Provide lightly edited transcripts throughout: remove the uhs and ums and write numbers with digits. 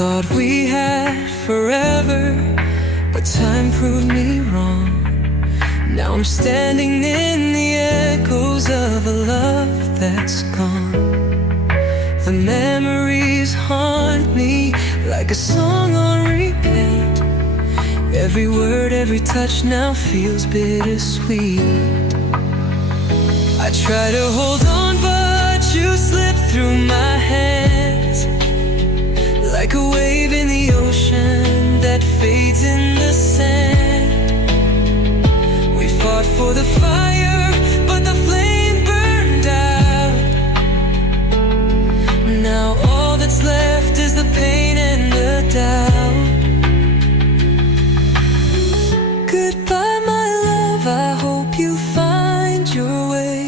thought we had forever, but time proved me wrong. Now I'm standing in the echoes of a love that's gone. The memories haunt me like a song on repeat. Every word, every touch now feels bittersweet. I try to hold on, but you slip through my hands like a wave in the ocean that fades in the sand. We fought for the fire, but the flame burned out. Now all that's left is the pain and the doubt. Goodbye, my love, I hope you find your way.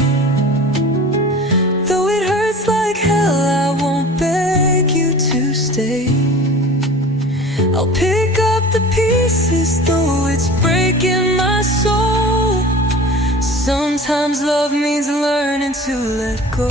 Though it hurts like hell, I won't beg you to stay. I'll pick up the pieces, though it's breaking my soul. Sometimes love means learning to let go.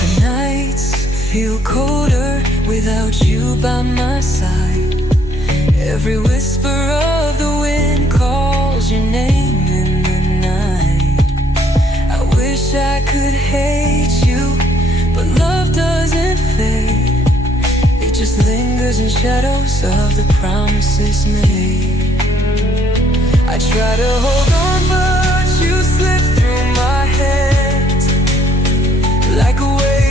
The nights feel colder without you by my side. Every whisper of the wind calls your name in the night. I wish I could hate you, but love doesn't fade. It just lingers in shadows of the promises made. I try to hold on, but you slip through my hands like a wave